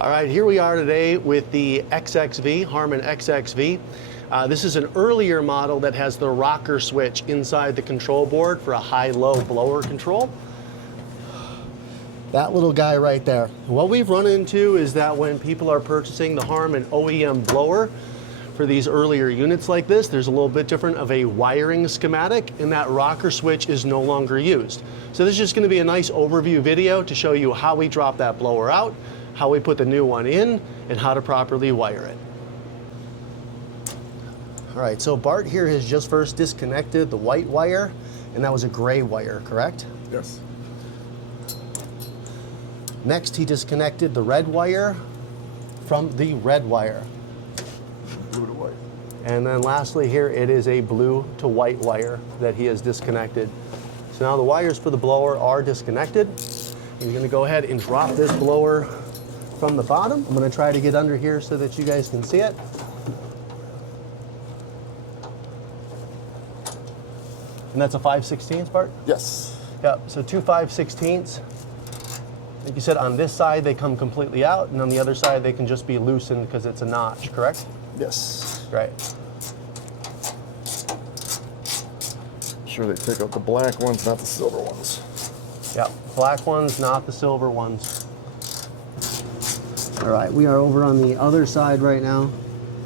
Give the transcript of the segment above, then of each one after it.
All right, here we are today with the XXV, Harman XXV. This is an earlier model that has the rocker switch inside the control board for a high-low blower control. That little guy right there. What we've run into is that when people are purchasing the Harman OEM blower for these earlier units like this, there's a little bit different of a wiring schematic, and that rocker switch is no longer used. So this is just going to be a nice overview video to show you how we drop that blower out, how we put the new one in, and how to properly wire it. All right, so Bart here has just first disconnected the white wire, and that was a gray wire, correct? Yes. Next, he disconnected the red wire from the red wire. Blue to white. And then lastly here, it is a blue to white wire that he has disconnected. So now the wires for the blower are disconnected. He's gonna go ahead and drop this blower from the bottom. I'm gonna try to get under here so that you guys can see it. And that's a 5/16, Bart? Yes. Yep, so 2 5/16. Like you said, on this side they come completely out, and on the other side they can just be loosened because it's a notch, correct? Yes. Right. Sure they take out the black ones, not the silver ones. Yep, black ones, not the silver ones. All right, we are over on the other side right now.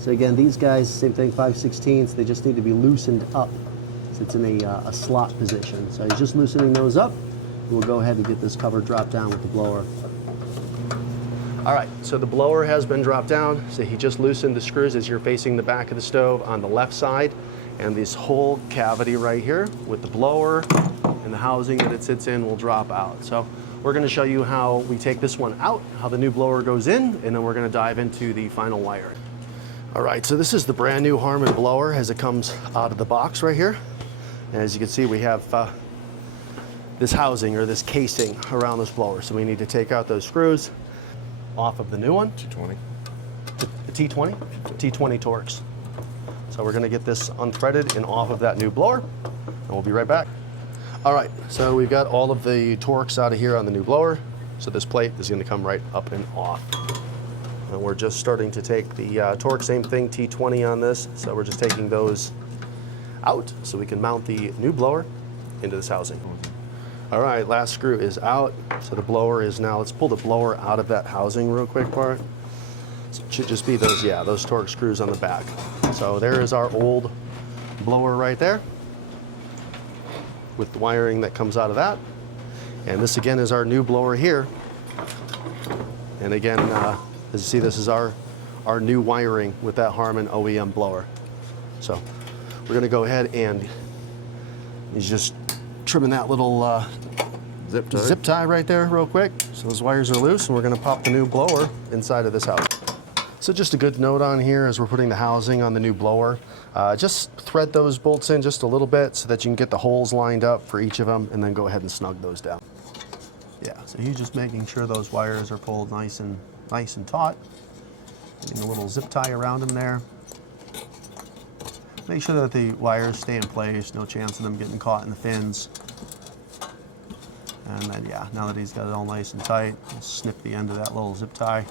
So again, these guys, same thing, 5/16, they just need to be loosened up. So it's in a slot position. So he's just loosening those up. We'll go ahead and get this cover dropped down with the blower. All right, so the blower has been dropped down. So he just loosened the screws as you're facing the back of the stove on the left side. And this whole cavity right here with the blower and the housing that it sits in will drop out. So we're gonna show you how we take this one out, how the new blower goes in, and then we're gonna dive into the final wiring. All right, so this is the brand new Harman blower as it comes out of the box right here. And as you can see, we have this housing or this casing around this blower. So we need to take out those screws off of the new one. T20. The T20? T20 Torx. So we're gonna get this unthreaded and off of that new blower, and we'll be right back. All right, so we've got all of the Torx out of here on the new blower. So this plate is gonna come right up and off. And we're just starting to take the Torx, same thing, T20 on this. So we're just taking those out so we can mount the new blower into this housing. All right, last screw is out. So the blower is now, let's pull the blower out of that housing real quick, Bart. So it should just be those, yeah, those Torx screws on the back. So there is our old blower right there with the wiring that comes out of that. And this again is our new blower here. And again, as you see, this is our new wiring with that Harman OEM blower. So we're gonna go ahead and he's just trimming that little zip tie right there real quick. So those wires are loose, and we're gonna pop the new blower inside of this house. So just a good note on here as we're putting the housing on the new blower, just thread those bolts in just a little bit so that you can get the holes lined up for each of them, and then go ahead and snug those down. Yeah, so he's just making sure those wires are pulled nice and taut. Getting a little zip tie around them there. Make sure that the wires stay in place, no chance of them getting caught in the fins. And then, yeah, now that he's got it all nice and tight, we'll snip the end of that little zip tie.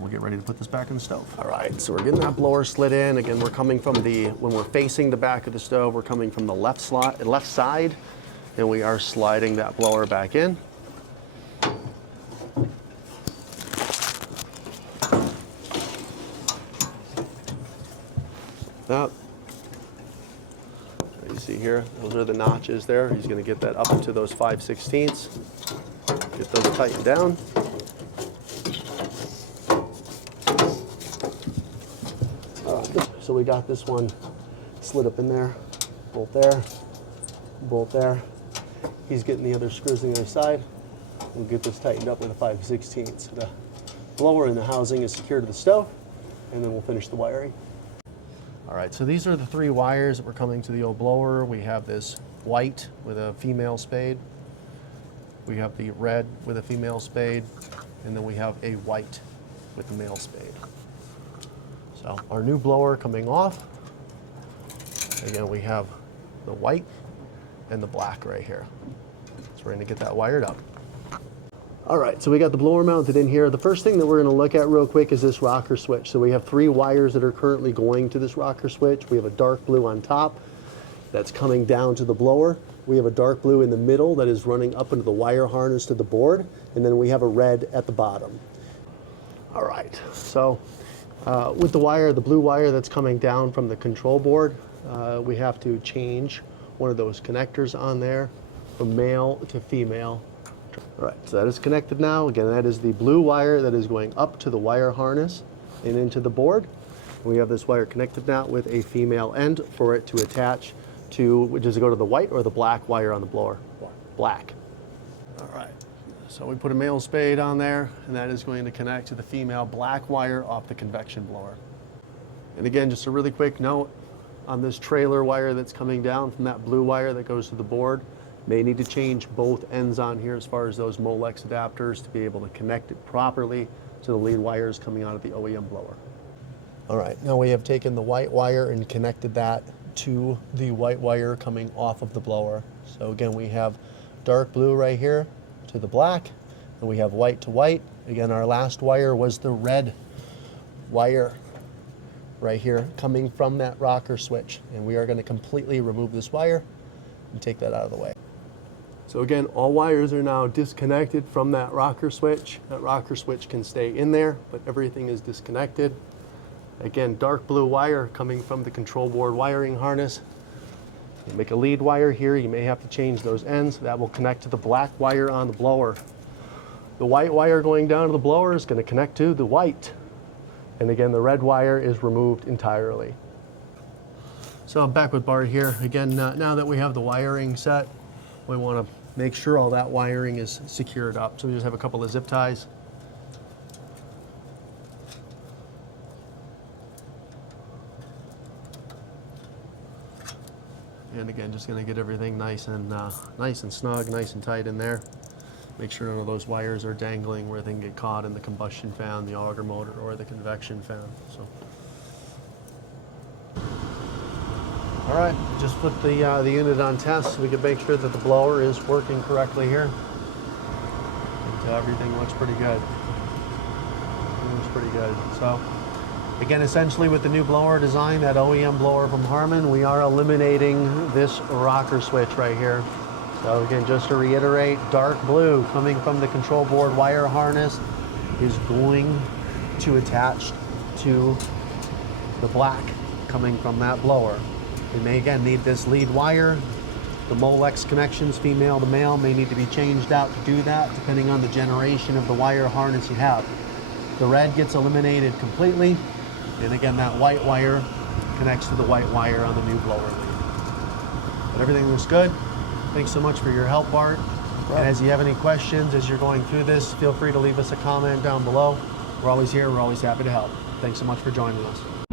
We'll get ready to put this back in the stove. All right, so we're getting that blower slid in. Again, we're coming from when we're facing the back of the stove, we're coming from the left side, and we are sliding that blower back in. That. You see here, those are the notches there. He's going to get that up into those 5/16. Get those tightened down. So we got this one slid up in there, bolt there, bolt there. He's getting the other screws on the other side. We'll get this tightened up with a 5/16. So the blower and the housing is secured to the stove, and then we'll finish the wiring. All right, so these are the 3 wires that were coming to the old blower. We have this white with a female spade. We have the red with a female spade, and then we have a white with a male spade. So our new blower coming off. Again, we have the white and the black right here. So we're gonna get that wired up. All right, so we got the blower mounted in here. The first thing that we're going to look at real quick is this rocker switch. So we have 3 wires that are currently going to this rocker switch. We have a dark blue on top that's coming down to the blower. We have a dark blue in the middle that is running up into the wire harness to the board, and then we have a red at the bottom. All right, so with the blue wire that's coming down from the control board, we have to change one of those connectors on there from male to female. All right, so that is connected now. Again, that is the blue wire that is going up to the wire harness and into the board. We have this wire connected now with a female end for it to attach to, does it go to the white or the black wire on the blower? Black. All right, so we put a male spade on there, and that is going to connect to the female black wire off the convection blower. And again, just a really quick note on this trailer wire that's coming down from that blue wire that goes to the board. May need to change both ends on here as far as those Molex adapters to be able to connect it properly to the lead wires coming out of the OEM blower. All right, now we have taken the white wire and connected that to the white wire coming off of the blower. So again, we have dark blue right here to the black, and we have white to white. Again, our last wire was the red wire right here coming from that rocker switch, and we are going to completely remove this wire and take that out of the way. So again, all wires are now disconnected from that rocker switch. That rocker switch can stay in there, but everything is disconnected. Again, dark blue wire coming from the control board wiring harness. You make a lead wire here, you may have to change those ends. That will connect to the black wire on the blower. The white wire going down to the blower is going to connect to the white. And again, the red wire is removed entirely. So I'm back with Bart here. Again, now that we have the wiring set, we want to make sure all that wiring is secured up. So we just have a couple of zip ties. And again, just going to get everything nice and snug, nice and tight in there. Make sure none of those wires are dangling where they can get caught in the combustion fan, the auger motor, or the convection fan. So. All right, just put the unit on test so we can make sure that the blower is working correctly here. And everything looks pretty good. So, again, essentially with the new blower design, that OEM blower from Harman, we are eliminating this rocker switch right here. So again, just to reiterate, dark blue coming from the control board wire harness is going to attach to the black coming from that blower. We may again need this lead wire. The Molex connections, female to male, may need to be changed out to do that, depending on the generation of the wire harness you have. The red gets eliminated completely, and again, that white wire connects to the white wire on the new blower lead. But everything looks good. Thanks so much for your help, Bart. Right. And as you have any questions as you're going through this, feel free to leave us a comment down below. We're always here. We're always happy to help. Thanks so much for joining us.